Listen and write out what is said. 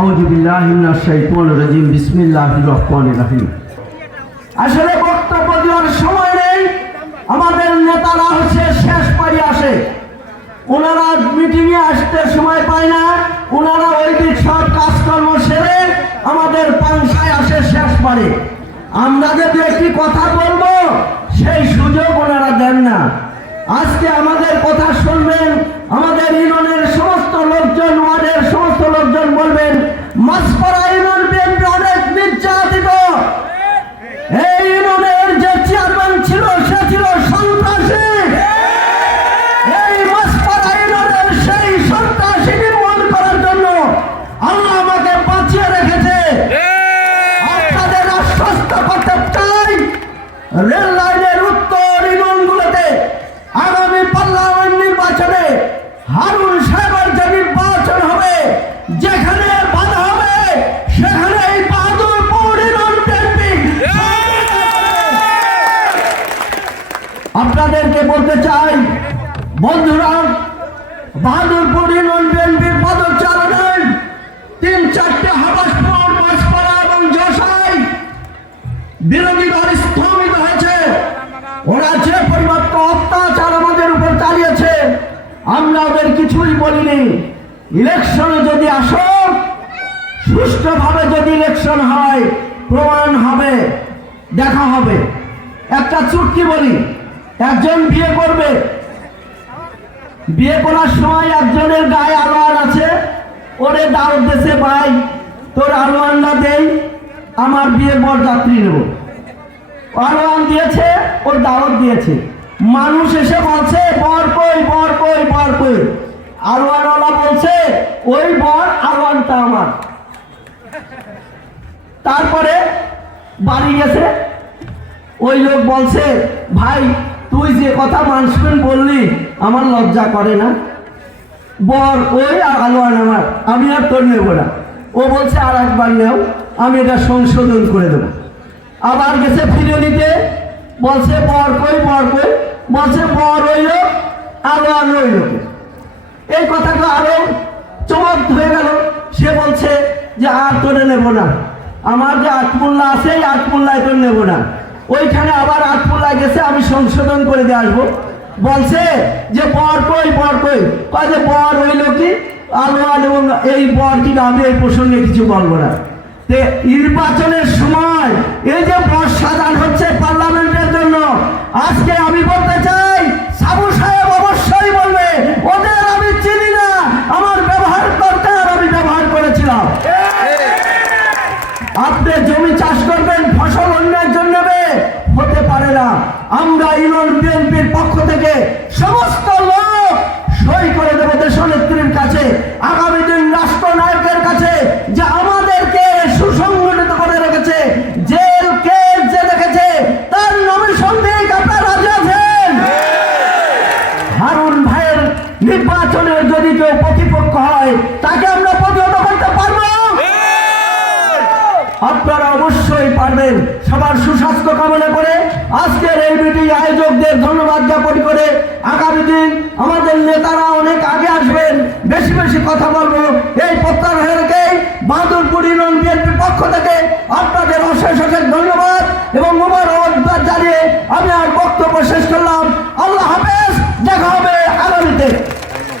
আউযু বিল্লাহি মিনাশ শাইতানির রাজিম। বিসমিল্লাহির রহমানির রহিম। আসলে বক্তব্য দেওয়ার সময় নেই, আমাদের নেতারা হচ্ছে শেষ পাড়ি আসে, ওনারা মিটিংয়ে আসতে সময় পায় না, ওনারা ওই দিক সব কাজকর্ম সেরে আমাদের পাংশায় আসে শেষ পাড়ে। আমরা যদি একটি কথা বলবো সেই সুযোগ ওনারা দেন না। আজকে আমাদের কথা শুনবেন, আমাদের ইউনিয়নের সমস্ত লোকজন, ওয়ার্ডের সমস্ত লোকজন বলবেন মাঝপাড়া ইউনিয়ন বিএনপি অনেক নির্যাতিত। এই ইউনিয়নের যে চেয়ারম্যান ছিল সে ছিল সন্ত্রাসী। এই মাঝপাড়া ইউনিয়নের সেই সন্ত্রাসী নির্মূল করার জন্য আল্লাহ আমাকে বাঁচিয়ে রেখেছে। আপনাদের আশ্বস্ত করতে চাই, রেল লাইনের উত্তর ইউনিয়নগুলোতে আগামী পার্লামেন্ট নির্বাচনে হারুন সাহেবের যে নির্বাচন হবে, যেখানে বাধা হবে সেখানে এই বাহাদুরপুর ইউনিয়ন বিএনপি। আপনাদেরকে বলতে চাই বন্ধুরা, বাহাদুরপুর ইউনিয়ন বিএনপির পদচারণের 3-4টে হাবাসপুর, মাঝপাড়া এবং যশাই বিরোধী দল স্থগিত হয়েছে। ওরা যে পরিবর্তন অত্যাচার আমাদের উপর চালিয়েছে, আমরা ওদের কিছুই বলিনি। ইলেকশনে যদি আসো, সুষ্ঠুভাবে যদি ইলেকশন হয়, প্রমাণ হবে, দেখা হবে। একটা চুটকি বলি, একজন বিয়ে করবে, বিয়ে করার সময় একজনের গায়ে আলোয়ান আছে, ওরে দাওয়াত দেশে ভাই তোর আলোয়ানটা দেই, আমার বিয়ের বরযাত্রী নেব। আলোয়ান দিয়েছে, ওর দাওয়াত দিয়েছে। মানুষ এসে বলছে বর কই, বর কই, বর কই। আলোয়ানওয়ালা বলছে ওই বর, আলোয়ানটা আমার। তারপরে বাড়ি গেছে, ওই লোক বলছে ভাই তুই যে কথা মানুষজন বললি আমার লজ্জা করে না, বর ওই আর আলোয়ান আমার, আমি আর তোর নেব না। ও বলছে আর একবার নেও, আমি এটা সংশোধন করে দেবো। আবার গেছে ফিরে নিতে, বলছে বর কই, বর কই, বলছে বর ওই লোক, আলোয়ান ওই লোক। এই কথাটা আরো চমক হয়ে গেল। সে বলছে যে আর তোরে নেব না, আমার যে আটমূল্যা আছে এই আটমূল্যায় তোর নেব না। ওইখানে আবার আটমূল্যায় গেছে, আমি সংশোধন করে দিয়ে আসবো। বলছে যে বর কই, বর কই, যে বর ওই লোকই, আলোয়ান এবং এই বর কিনা আমি এই প্রসঙ্গে কিছু বলবো না। নির্বাচনের সময় এই যে বর সাজান হচ্ছে পার্লামেন্টের জন্য, আজকে আমি বলতে চাই সাবু সাহেব অবশ্যই বলবে ওদের আমি চিনি না, আমার ব্যবহার করতে আর আমি ব্যবহার করেছিলাম। আপনি জমি চাষ করবেন, ফসল অন্যের জন্য হতে পারে না। আমরা ইউনিয়ন বিএনপির পক্ষ থেকে সমস্ত লোক সই করে দেবো দেশনেত্রীর কাছে, আগামী দিন রাষ্ট্রনায়কের কাছে, যে আমাদেরকে সুসংগঠিত করে রেখেছে, জেল কেস যে দেখেছে তার নমিনেশন দিয়ে আপনারা রাজি আছেন? হারুন ভাইয়ের নির্বাচনের যদি কেউ প্রতিপক্ষ হয় তাকে আমরা প্রতিহত করতে পারবো। আপনারা অবশ্যই পারবেন। সবার সুস্বাস্থ্য কামনা করে আজকের এই মিটিং আয়োজকদের ধন্যবাদ জ্ঞাপন করে, আগামী দিন আমাদের নেতারা অনেক আগে আসবেন, বেশি বেশি কথা বলবো এই প্রত্যাশা রেখে বাহাদুরপুর ইউনিয়ন বিএনপির পক্ষ থেকে আপনাদের অশেষ অশেষ ধন্যবাদ এবং মোবারকবাদ জানিয়ে আমি আর বক্তব্য শেষ করলাম। আল্লাহ হাফেজ, দেখা হবে।